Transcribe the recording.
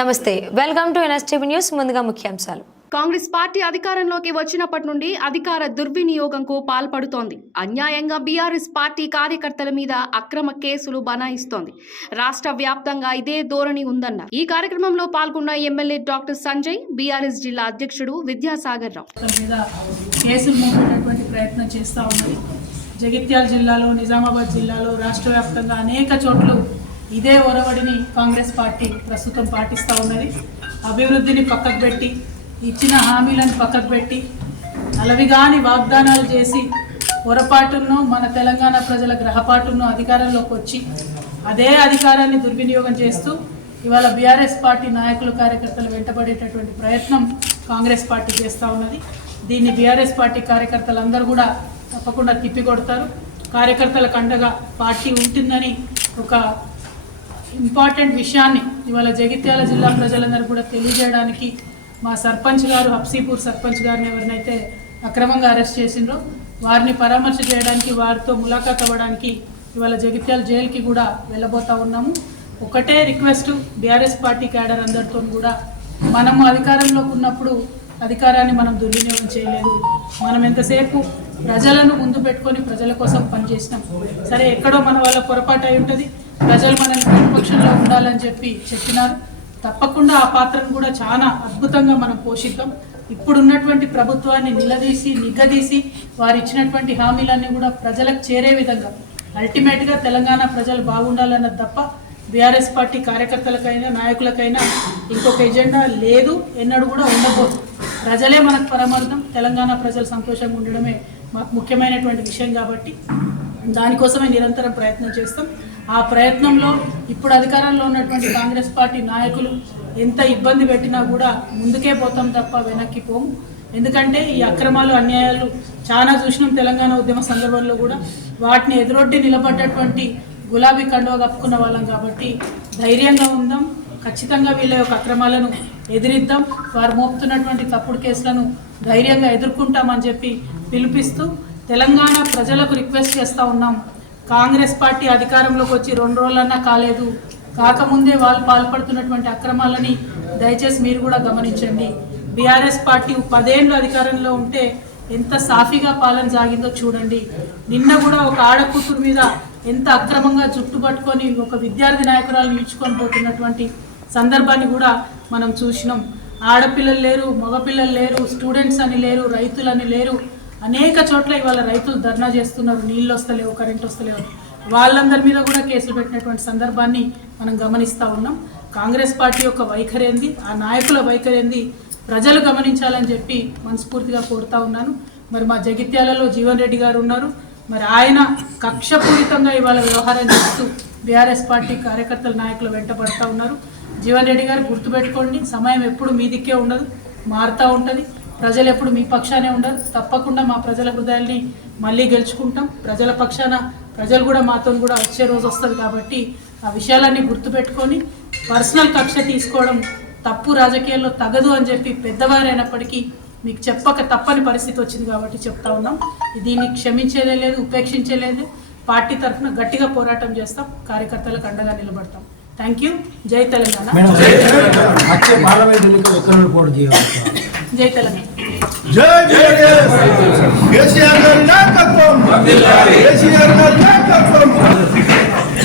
నమస్తే, welcome to NSTV news. ముందుగా ముఖ్యాంశాలు. కాంగ్రెస్ పార్టీ అధికారంలోకి వచ్చినప్పటి నుండి అధికార దుర్వినియోగంకు పాల్పడుతోంది. అన్యాయంగా బీఆర్ఎస్ పార్టీ కార్యకర్తల మీద అక్రమ కేసులు బనాయిస్తోంది. రాష్ట్ర వ్యాప్తంగా ఇదే ధోరణి ఉందన్నారు. ఈ కార్యక్రమంలో పాల్గొన్న ఎమ్మెల్యే డాక్టర్ సంజయ్, బీఆర్ఎస్ జిల్లా అధ్యక్షుడు విద్యాసాగర్ రావు మీద కేసులు మోపేటటువంటి ప్రయత్నం చేస్తూ ఉన్నది. జగిత్యాల జిల్లాలో, నిజామాబాద్ జిల్లాలో, రాష్ట్ర వ్యాప్తంగా అనేక చోట్ల ఇదే ఒరవడిని కాంగ్రెస్ పార్టీ ప్రస్తుతం పాటిస్తూ ఉన్నది. అభివృద్ధిని పక్కకు పెట్టి, ఇచ్చిన హామీలను పక్కకు పెట్టి, అలవిగాని వాగ్దానాలు చేసి పొరపాటును మన తెలంగాణ ప్రజల గ్రహపాటును అధికారంలోకి వచ్చి అదే అధికారాన్ని దుర్వినియోగం చేస్తూ ఇవాళ బీఆర్ఎస్ పార్టీ నాయకులు, కార్యకర్తలు వెంటబడేటటువంటి ప్రయత్నం కాంగ్రెస్ పార్టీ చేస్తూ ఉన్నది. దీన్ని బీఆర్ఎస్ పార్టీ కార్యకర్తలందరూ కూడా తప్పకుండా తిప్పికొడతారు. కార్యకర్తలకు అండగా పార్టీ ఉంటుందని ఒక ఇంపార్టెంట్ విషయాన్ని ఇవాళ జగిత్యాల జిల్లా ప్రజలందరూ కూడా తెలియజేయడానికి మా సర్పంచ్ గారు, హబ్సీపూర్ సర్పంచ్ గారిని ఎవరినైతే అక్రమంగా అరెస్ట్ చేసిండ్రో వారిని పరామర్శ చేయడానికి, వారితో ములాఖాత్ అవ్వడానికి ఇవాళ జగిత్యాల జైలుకి కూడా వెళ్ళబోతూ ఉన్నాము. ఒకటే రిక్వెస్ట్ బీఆర్ఎస్ పార్టీ క్యాడర్ అందరితో కూడా, మనము అధికారంలోకి ఉన్నప్పుడు అధికారాన్ని మనం దుర్వినియోగం చేయలేదు. మనం ఎంతసేపు ప్రజలను ముందు పెట్టుకొని ప్రజల కోసం పనిచేసినాం. సరే, ఎక్కడో మన వల్ల పొరపాటు అయి ఉంటుంది, ప్రజలు మనల్ని ప్రతిపక్షంలో ఉండాలని చెప్పినారు. తప్పకుండా ఆ పాత్రను కూడా చాలా అద్భుతంగా మనం పోషిద్దాం. ఇప్పుడున్నటువంటి ప్రభుత్వాన్ని నిగ్గదీసి వారు ఇచ్చినటువంటి హామీలన్నీ కూడా ప్రజలకు చేరే విధంగా, అల్టిమేట్గా తెలంగాణ ప్రజలు బాగుండాలన్నది తప్ప బీఆర్ఎస్ పార్టీ కార్యకర్తలకైనా నాయకులకైనా ఇంకొక ఎజెండా లేదు, ఎన్నడూ కూడా ఉండకూడదు. ప్రజలే మనకు పరమార్థం. తెలంగాణ ప్రజలు సంతోషంగా ఉండడమే మాకు ముఖ్యమైనటువంటి విషయం కాబట్టి దానికోసమే నిరంతరం ప్రయత్నం చేస్తాం. ఆ ప్రయత్నంలో ఇప్పుడు అధికారంలో ఉన్నటువంటి కాంగ్రెస్ పార్టీ నాయకులు ఎంత ఇబ్బంది పెట్టినా కూడా ముందుకే పోతాం తప్ప వెనక్కి పోము. ఎందుకంటే ఈ అక్రమాలు, అన్యాయాలు చాలా చూసినాం తెలంగాణ ఉద్యమ సందర్భంలో కూడా. వాటిని ఎదురొడ్డి నిలబడ్డటువంటి గులాబీ కండువా కప్పుకున్న వాళ్ళం కాబట్టి ధైర్యంగా ఉందాం. ఖచ్చితంగా వీళ్ళ యొక్క అక్రమాలను ఎదిరిద్దాం. వారు మోపుతున్నటువంటి తప్పుడు కేసులను ధైర్యంగా ఎదుర్కొంటామని చెప్పి పిలిపిస్తూ తెలంగాణ ప్రజలకు రిక్వెస్ట్ చేస్తూ ఉన్నాం. కాంగ్రెస్ పార్టీ అధికారంలోకి వచ్చి 2 రోజులన్నా కాలేదు, కాకముందే వాళ్ళు పాల్పడుతున్నటువంటి అక్రమాలని దయచేసి మీరు కూడా గమనించండి. బీఆర్ఎస్ పార్టీ 10 ఏళ్ళు అధికారంలో ఉంటే ఎంత సాఫీగా పాలన సాగిందో చూడండి. నిన్న కూడా ఒక ఆడకూతురు మీద ఎంత అక్రమంగా జుట్టు పట్టుకొని ఒక విద్యార్థి నాయకురాలను ఈడ్చుకొని పోతున్నటువంటి సందర్భాన్ని కూడా మనం చూసినాం. ఆడపిల్లలు లేరు, మగపిల్లలు లేరు, స్టూడెంట్స్ అని లేరు, రైతులని లేరు. అనేక చోట్ల ఇవాళ రైతులు ధర్నా చేస్తున్నారు, నీళ్ళు వస్తలేవు, కరెంట్ వస్తలేవు. వాళ్ళందరి మీద కూడా కేసులు పెట్టినటువంటి సందర్భాన్ని మనం గమనిస్తూ ఉన్నాం. కాంగ్రెస్ పార్టీ యొక్క వైఖరి ఏంది, ఆ నాయకుల వైఖరి ఏంది ప్రజలు గమనించాలని చెప్పి మనస్ఫూర్తిగా కోరుతా ఉన్నాను. మరి మా జగిత్యాలలో జీవన్ రెడ్డి గారు ఉన్నారు. మరి ఆయన కక్షపూరితంగా ఇవాళ వ్యవహారం చేస్తూ బీఆర్ఎస్ పార్టీ కార్యకర్తల నాయకులు వెంటబడుతూ ఉన్నారు. జీవన్ రెడ్డి గారు గుర్తుపెట్టుకోండి, సమయం ఎప్పుడు మీ దిక్కే ఉండదు, మారుతూ ఉంటుంది. ప్రజలు ఎప్పుడు మీ పక్షానే ఉండరు. తప్పకుండా మా ప్రజల హృదయాల్ని మళ్ళీ గెలుచుకుంటాం. ప్రజల పక్షాన ప్రజలు కూడా మాతో కూడా వచ్చే రోజు వస్తుంది కాబట్టి ఆ విషయాలన్నీ గుర్తుపెట్టుకొని పర్సనల్ కక్ష తీసుకోవడం తప్పు, రాజకీయాల్లో తగదు అని చెప్పి పెద్దవారైనప్పటికీ మీకు చెప్పక తప్పని పరిస్థితి వచ్చింది కాబట్టి చెప్తా ఉన్నాం. దీన్ని క్షమించేదే లేదు, ఉపేక్షించేలేదు. పార్టీ తరఫున గట్టిగా పోరాటం చేస్తాం, కార్యకర్తలకు అండగా నిలబడతాం. Thank you. జై తెలంగాణ. జై తెలంగాణ. జై కేసీఆర్ గారి నాయకత్వం. కేసీఆర్ గారి నాయకత్వం.